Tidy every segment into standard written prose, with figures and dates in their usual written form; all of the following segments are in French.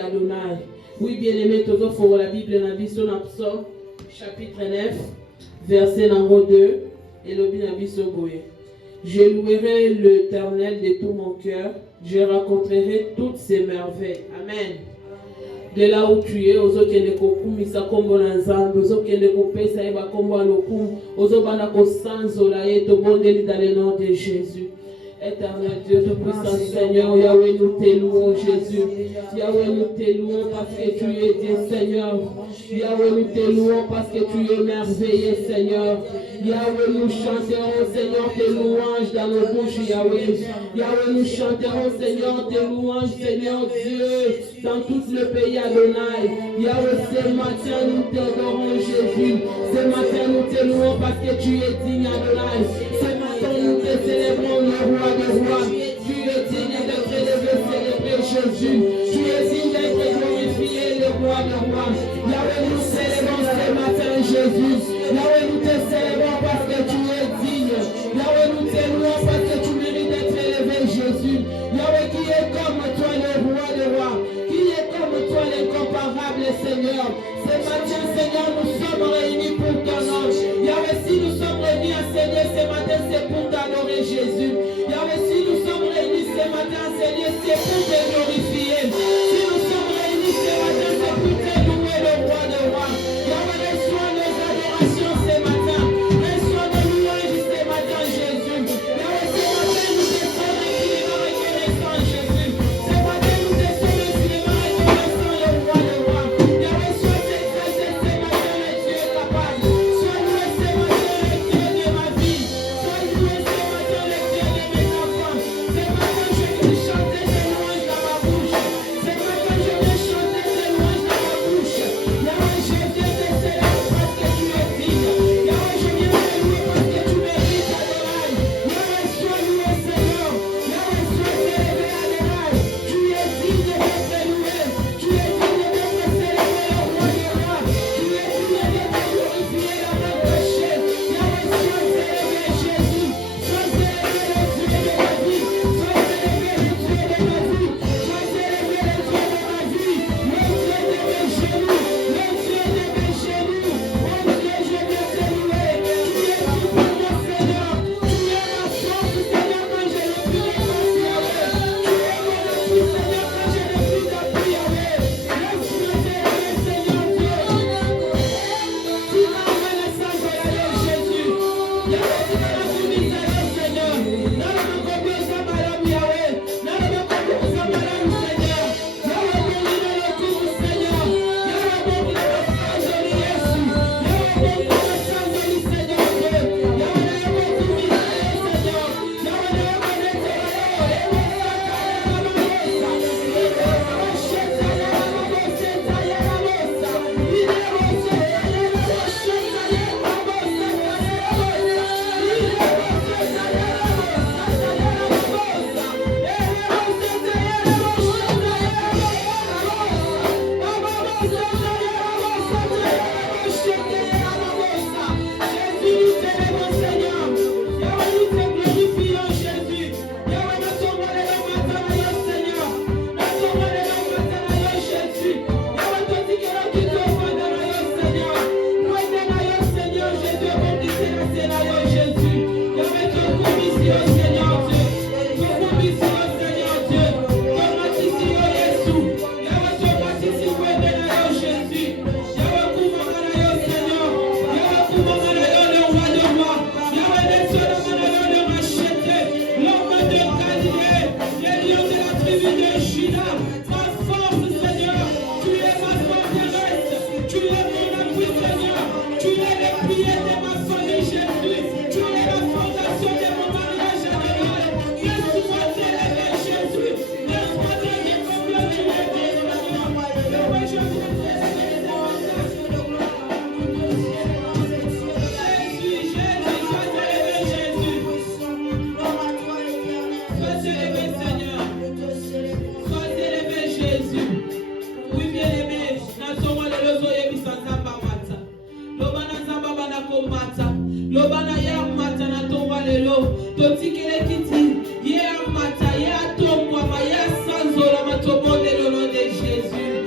Adonai. Oui, bien-aimé, toujours faut la Bible dans le psaume, chapitre 9, verset numéro 2, et le binabiso boye. Je louerai l'Éternel de tout mon cœur, je raconterai toutes ses merveilles. Amen. De là où tu es, aux autres qui ne comprennent pas comme l'ensemble, aux autres qui ne comprennent pas comme l'ensemble, aux autres qui ne comprennent pas dans le nom de Jésus. Éternel Dieu Tout-Puissant, Seigneur, Yahweh, nous te louons, Jésus. Yahweh, nous te louons parce que tu es Dieu, Seigneur. Yahweh, nous te louons parce que tu es merveilleux, Seigneur. Yahweh, nous chanterons, Seigneur, tes louanges dans nos bouches, Yahweh. Yahweh, nous chanterons, Seigneur, tes louanges, Seigneur Dieu, dans tout le pays Adonai. Yahweh, ce matin, nous t'adorons, Jésus. Ce matin, nous te louons parce que tu es digne, Adonai. Ce matin, nous te célébrons, le roi des rois. Tu es digne d'être élevé, célébré, Jésus. Tu es digne d'être glorifié, le roi des rois. Yahweh, nous célébrons ce matin, Jésus. Yahweh, nous te célébrons parce que tu es digne. Yahweh, nous te louons parce que tu mérites d'être élevé, Jésus. Yahweh, qui est comme toi, le roi des rois. Qui est comme toi, l'incomparable Seigneur. Ce matin, Seigneur, nous sommes réunis pour ton nom. Yahweh, si nous sommes réunis à Seigneur ce matin, c'est pour t'adorer, Jésus. Yahweh, si nous sommes réunis ce matin, Seigneur, c'est pour te glorifier. Si nous sommes réunis ce matin, c'est pour te louer, le roi des rois. Yahweh, reçois nos adorations ce matin. Reçois nos louanges ce matin, Jésus. Yahweh, ce matin, nous te sommes infiniment reconnaissants, Jésus. Ce matin, nous te sommes infiniment reconnaissants, le roi des rois. Yahweh, sois exalté ce matin, le Dieu capable. Sois loué ce matin, le Dieu de ma vie. Sois loué ce matin, le Dieu de mes enfants. Ce matin, je vais chanter tes louanges dans ma bouche. Ce matin, je vais chanter tes louanges dans ma bouche. Yahweh, je viens te célébrer parce que tu es digne. Yahweh, je viens te louer parce que tu mérites, Adonai. Yahweh, sois loué, Seigneur. Yahweh, sois célébré, Adonai. Tu es digne d'être loué. Tu es digne d'être célébré, le roi des rois. Tu es digne d'être glorifié, la main cachée. Yahweh, sois célébré, Jésus. Sois célébré, le Dieu de ma vie. Sois célébré, le Dieu de ma vie. Sois célébré, le Dieu de ma vie. Le Dieu de mes genoux. Le Dieu de mes genoux. Oh Dieu, je viens te louer. Tu es tout pour moi, Seigneur. Tu es ma force, Seigneur, quand je n'ai plus de force, Yahweh. Tu es mon appui, Seigneur, quand je n'ai plus d'appui, Yahweh. Laisse-moi t'aimer, Seigneur Dieu. Tu m'as renaissance de la Jésus. Yahweh, tu m'as soumis à la Seigneur. Dans le monde comme ça, madame Yahweh. Dans le monde comme ça, madame Seigneur. Yahweh, mon livre le tour, Seigneur. Yahweh, mon livre le sang de Jésus. Yahweh, mon livre le sang de Seigneur Dieu. Yahweh, mon livre le Seigneur. Yahweh, mon livre Lobana ya mata na tomba lelo totikele kiti ye mata ya tomba ma ya sanzola matomonde le nom de Jésus.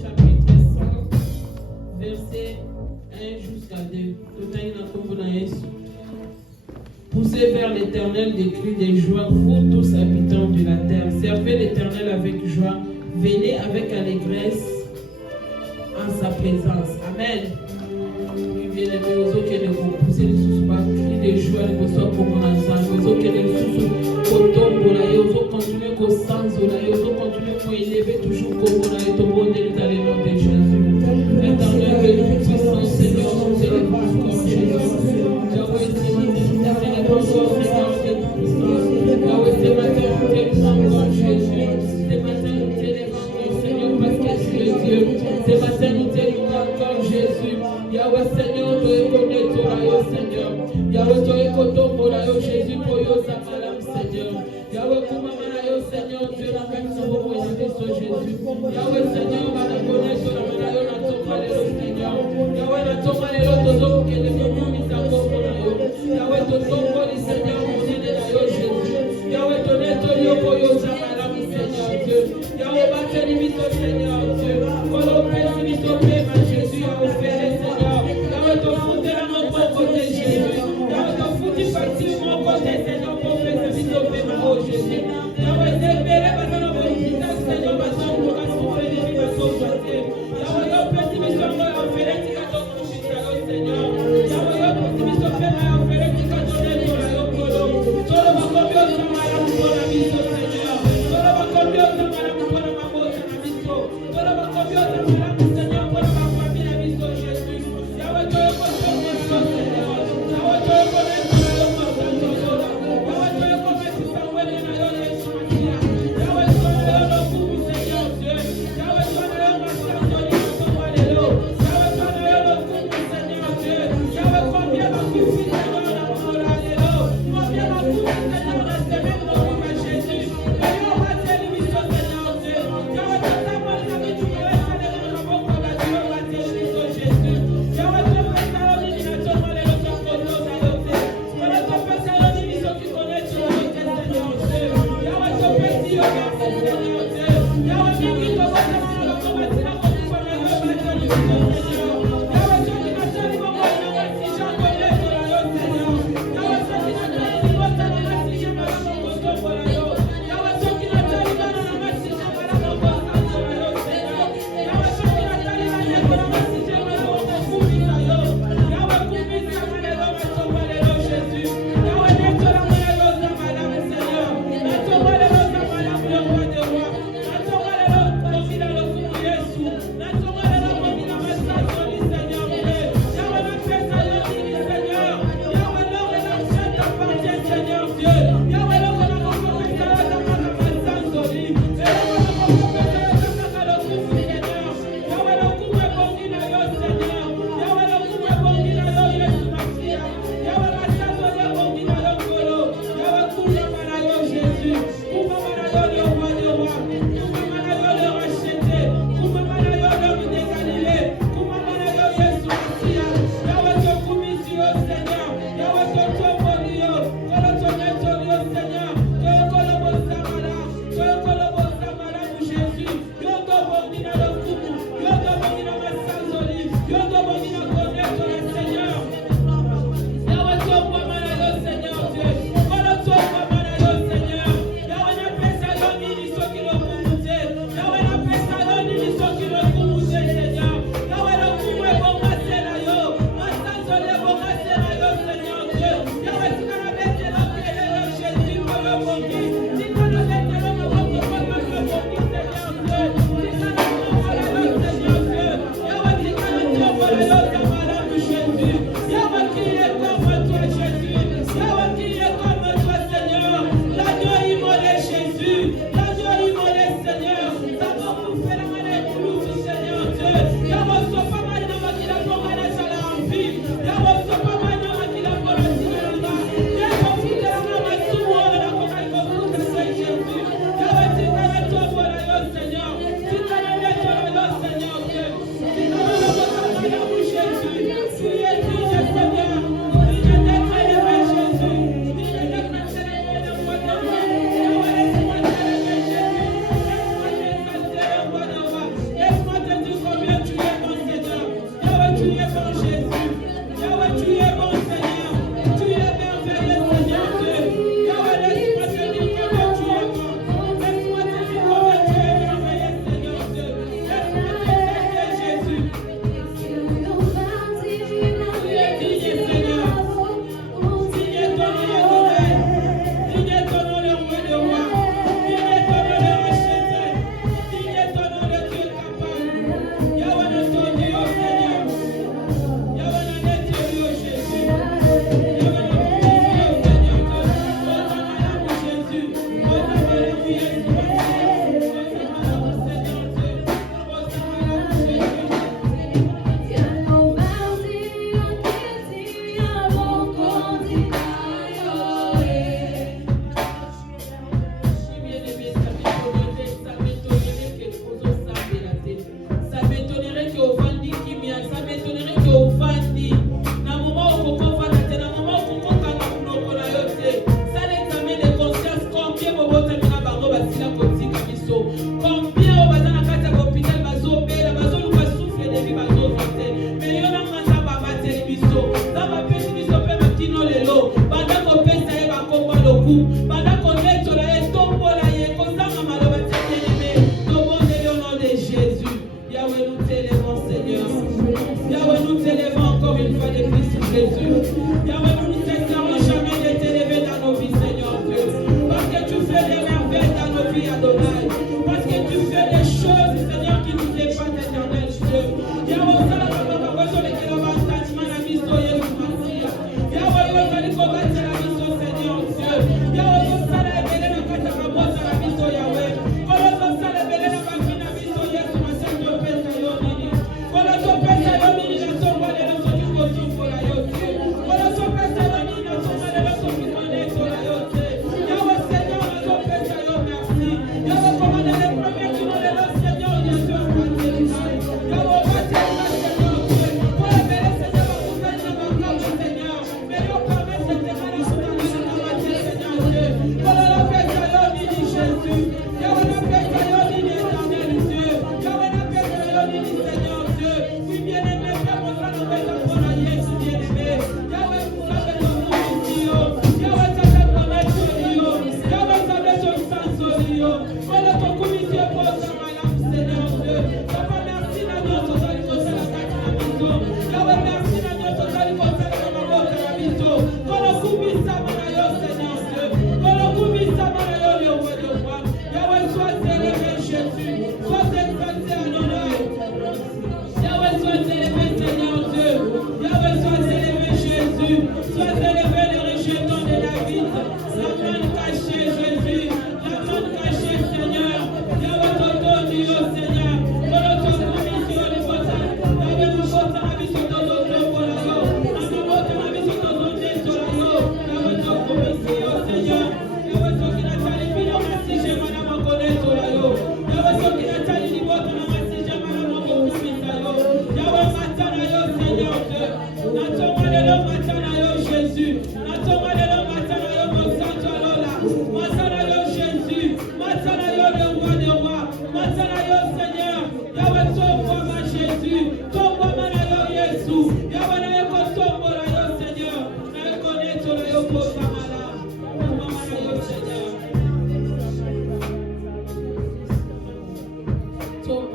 chapitre 100, verset 1 jusqu'à 2. Poussez vers l'Éternel des cris de joie, vous tous habitants de la terre. Servez l'Éternel avec joie. Venez avec allégresse en sa présence. Amen. Bien-aimés, aux autres qui vous poussez les sous cris de joie, les besoins pour mon ensemble. Aux autres qui les sous aux autres continuer qu'au sens, aux autres continuer qu'au élever toujours comme on a été au bon Dieu dans le nom de Jésus. Éternel, que nous puissions, Seigneur, nous élève comme Jésus. Yahweh, ce matin, nous t'élevons comme Jésus. Ce matin, nous t'élevons comme Seigneur parce que tu es Dieu. Ce matin, nous t'élevons comme Jésus. Yahweh, Seigneur, tu es connu, Seigneur. Yahweh, tu es connu, Jésus, pour yo, Samalam, Seigneur. Yahweh, Kumamana, yo, Seigneur, Dieu, la même chose pour Jésus. Yahweh, Seigneur, Madame, sur la Manayo, la Tomalero, Seigneur. Yahweh, la Tomalero, Tozo, qui est le moment, Misako, Yahweh, Tozo, Seigneur, mon Dieu, Jésus. Yahweh, ton étoile, pour yo, Samalam, Seigneur, Dieu. Yahweh, battez limite, Seigneur, Dieu. Follow, praise, limite, ma Jésus, Yahweh, Seigneur. Yahweh, ton foot, là, mon bon côté, Jésus. Yahweh, ton foot, parti, mon côté, Seigneur, pour faire ce limite, ma Jésus. Yahweh, c'est belle, parce que notre hôpital, Seigneur, va s'en souffrir des vies, va s'en choisir. Yahweh, ton petit mission, on fait les ticats, ton hôpital, Seigneur. Yahweh, ton petit mission, on fait les ticats, ton hôpital, Solo va combien de malades pour la mission, Seigneur. Solo va combien de malades pour la mission. Solo va combien de malades, Seigneur, pour la famille, la mission, Jésus. Yahweh, tu es comme ton mission, Seigneur. Yahweh, tu es comme ton mission, Yahweh, tu es comme ton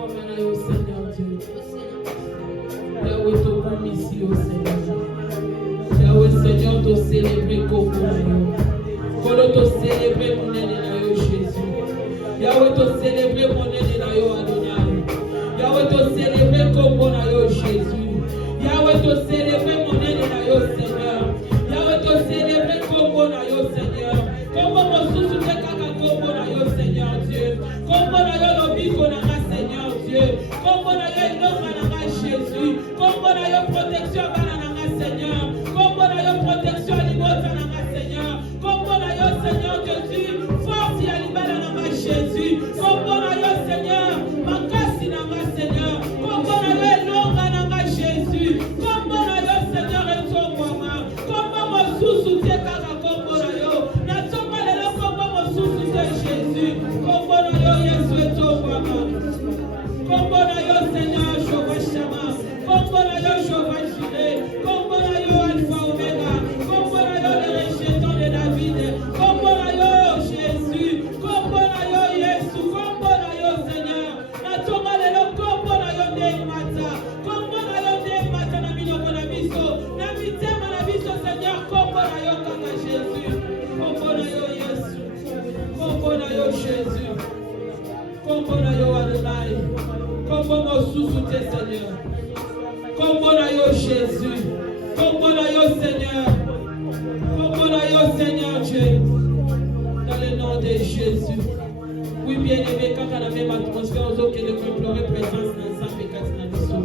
au Seigneur Dieu. Yahweh, te comme ici au Seigneur. Yahweh, Seigneur, te célébrer comme pour te célébrer mon aîné Jésus. Yahweh, te célébrer mon aîné Adonai. Yahweh, te célébrer comme mon Jésus. Yahweh, te célébrer mon aîné Seigneur. Yahweh, te célébrer comme mon Seigneur. Comme mon sous de caca comme mon Seigneur Dieu. Comme mon lobico n'a Seigneur Dieu. Comme mon Jésus. Comme mon protection Seigneur. Comme mon protection Seigneur. Comme mon Seigneur Jésus. Force et Jésus. Comme mon Seigneur. Ma casse Seigneur. Comme mon Jésus. Comme mon Seigneur et ton moi. Comme mon sous-soutien comme mon Jésus, comme bon Jésus et ton moi. Comme bon Seigneur, Jehovah Shama. Comme bon Jehovah Jireh. Comme bon Alpha Omega. Comme bon le rejeton de David. Comme bon Jésus. Comme bon Jésus. Comme bon Seigneur. Na tonga lelo comme bon Mata. Comme bon Mata na minoko na biso. Na mitema na biso Seigneur. Comme bon kaka Jésus. Comme bon Jésus. Comme bon Jésus. Comme bon Adonai. Comme bon sous-soutien Seigneur. Comme bon Jésus. Comme bon Seigneur. Comme bon Seigneur Dieu. Dans le nom de Jésus. Oui, bien-aimé, quand on a même atmosphère, aux autres qui ne peuvent pleurer présence dans sa pécat dans le sol.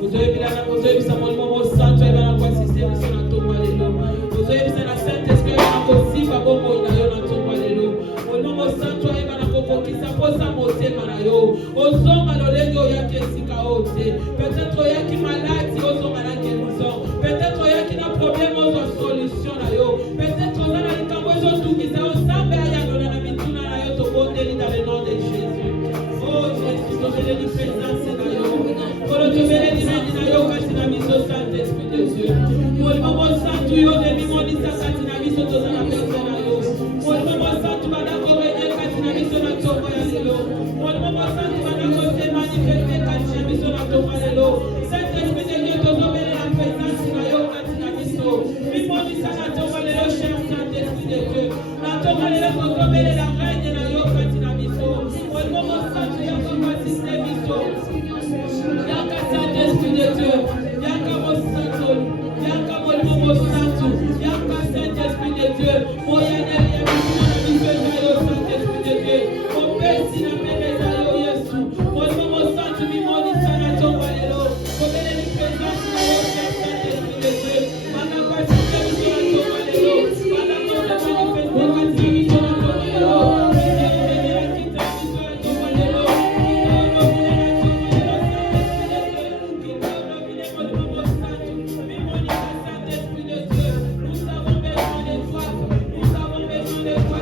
Vous avez vu la vous avez vu ça, mon moment santo, et bien, quoi système, sur la tombe, alléluia. Vous avez vu ça, la Sainte-Esprit, et bien, aussi, pas bon, il y a la tombe, alléluia. Mon moment santo, et bien, qui s'appose à monter, malayo. Aux hommes, à l'olégo, il y a qui est si chaotique. Peut-être, il y a qui malade, si aux hommes, à la guérison. Peut-être, il y a qui n'a problème, aux solutions, là, yo. Peut-être, on a la camboise, tout qui s'est ensemble, il y a dans la mituna, là, yo, tout bon, dans le nom de Jésus. Oh, Jésus, te mets les présence, là, yo. Pour te mets les là, yo, quand tu as mis au Saint-Esprit de Dieu. Pour le moment, saint, tu yo, de mi, mon isa, quand tu as mis au dans la personne, là, yo. Pour le moment, saint, tu vas d'accord, et quand tu as mis sur la tombe, là, yo. Pour le moment, saint, tu vas d'accord, c'est manifesté, quand tu as mis sur la tombe, là, yo. Saint-Esprit de Dieu, te mets la présence, là, yo, quand tu as mis sur. Mi, mon isa, la tombe, là, yo, cher Saint-Esprit de Dieu. La tombe, là, yo, te mets la reine, là, yo, quand tu as mis sur. Pour le moment, saint, tu as comme un système, Yaka Saint-Esprit de Dieu, Yaka mon Santo, Yaka mon Momo Santo, Yaka Saint-Esprit de Dieu, mon Yanel, Yaka Saint-Esprit de Dieu, mon Père, si la paix est à Yesu, mon Momo Santo, mi mon Isana Tomalelo, mon Belle présence, Saint-Esprit de Dieu, Mana Pasita, Tomalelo, Mana Manifestation, Tomalelo, Nous avons besoin de toi,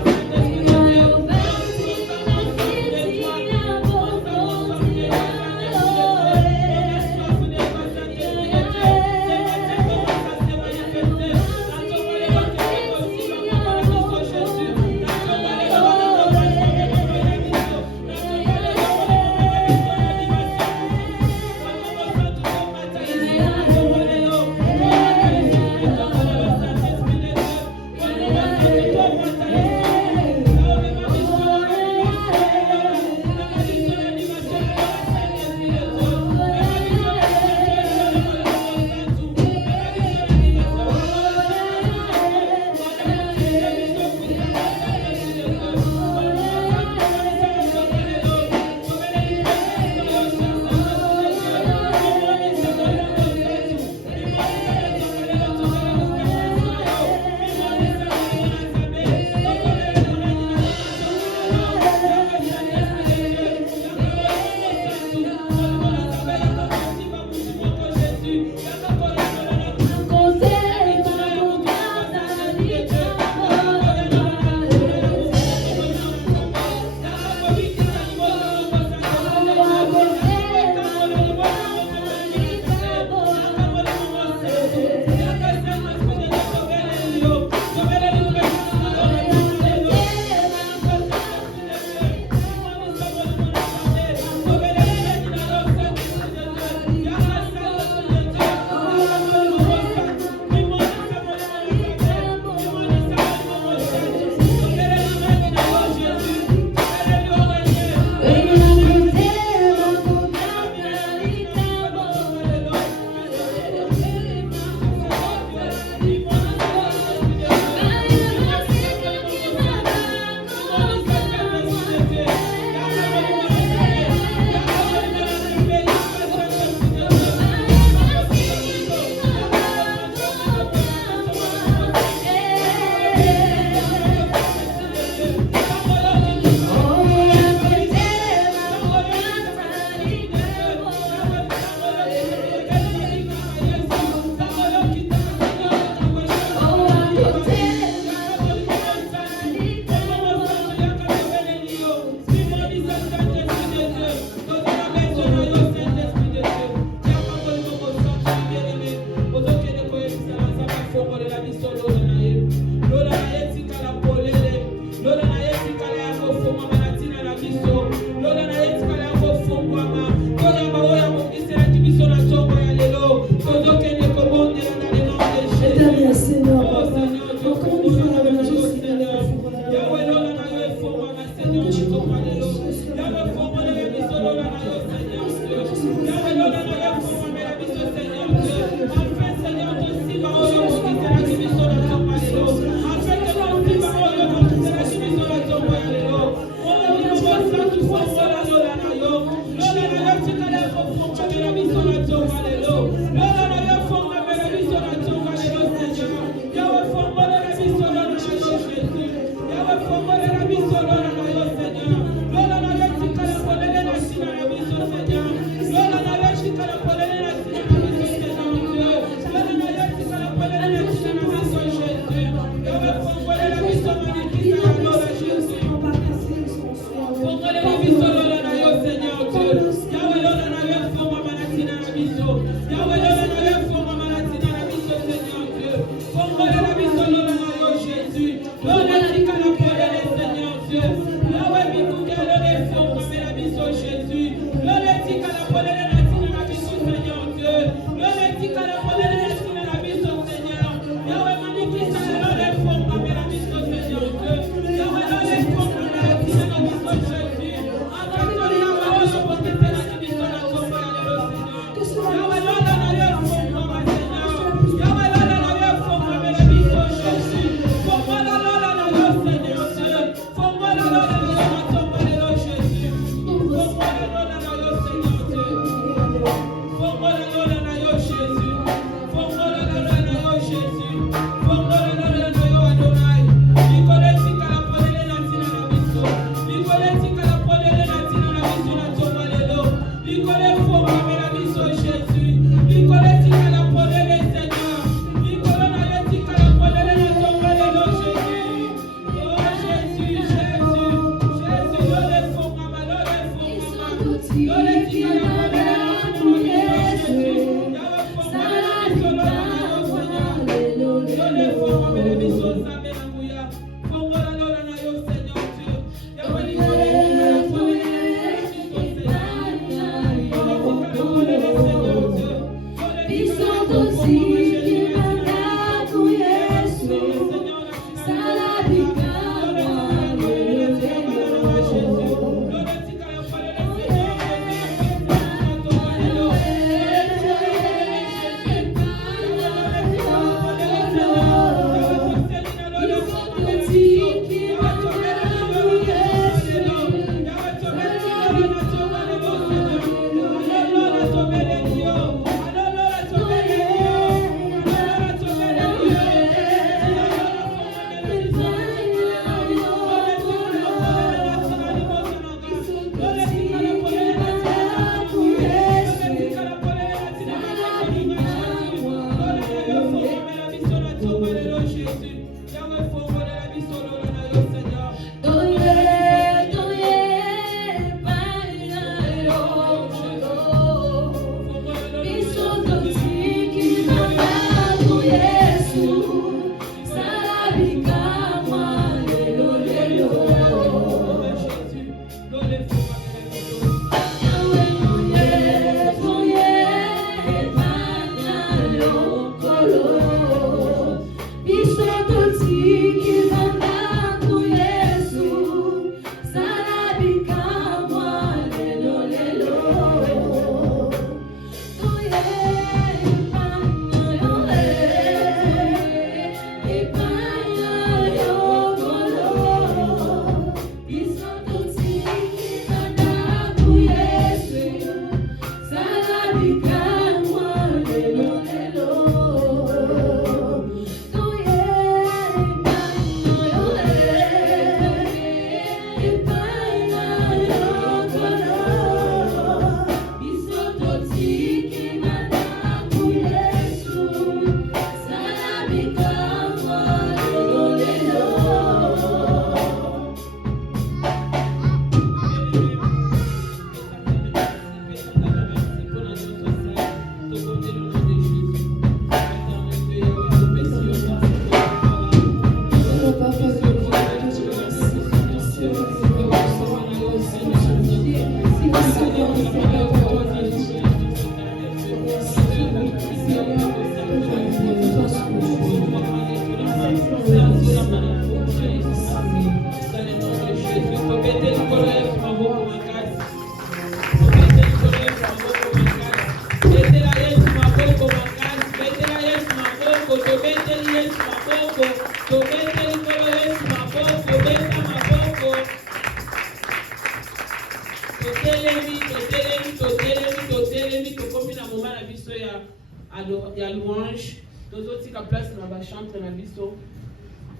Il y a louange, tous autres qui place dans la chambre, dans la biso,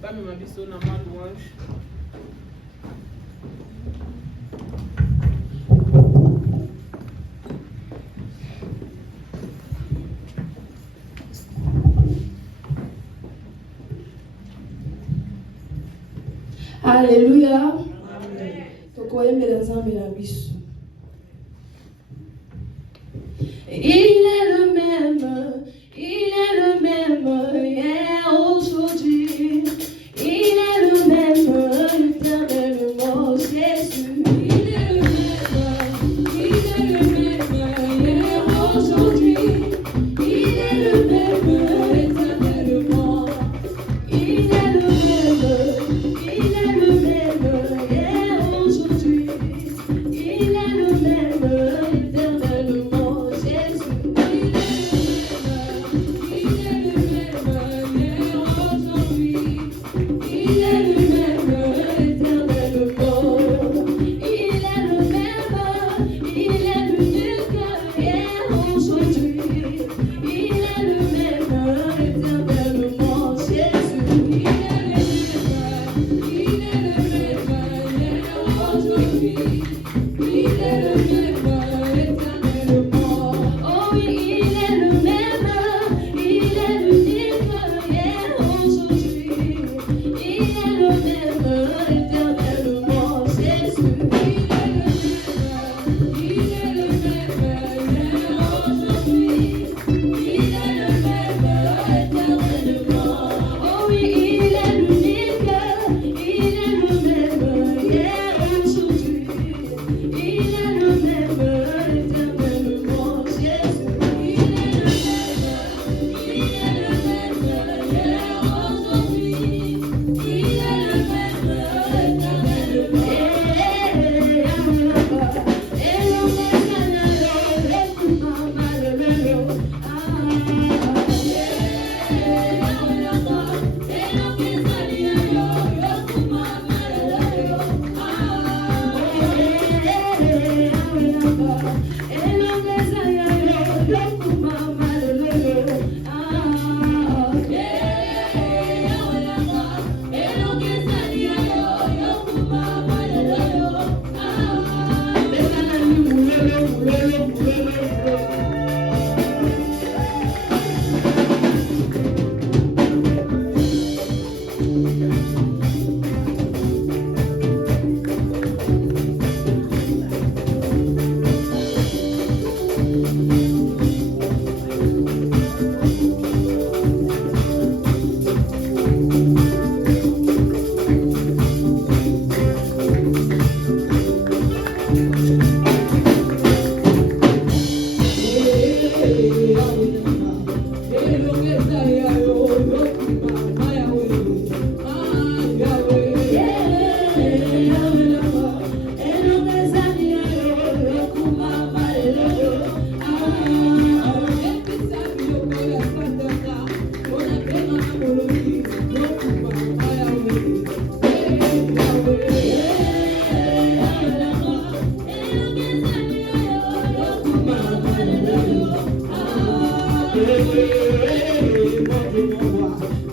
pas même ma biso, dans ma louange. Alléluia. Amen. Il est le même hier, aujourd'hui. Il est le même, éternellement, Jésus. Il est le même hier, aujourd'hui. Il est le même, éternellement. Il est le même hier, aujourd'hui. Il est le même, éternellement, Jésus.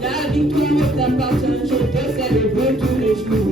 La victoire t'appartient, je te célèbre tous les jours.